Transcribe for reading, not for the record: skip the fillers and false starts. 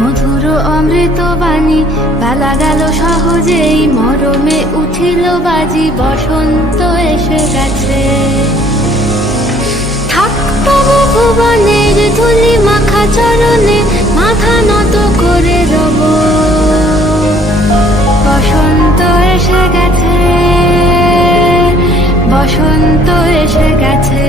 মধুর অমৃত বাণী বেলা গেল সহজেই, মরমে উঠিল বাজি, বসন্ত এসে গেছে। থাক তবু ভুবনের ধুলি মাখা চরণে, মাথা নত করে রব। বসন্ত এসে গেছে, বসন্ত এসে গেছে।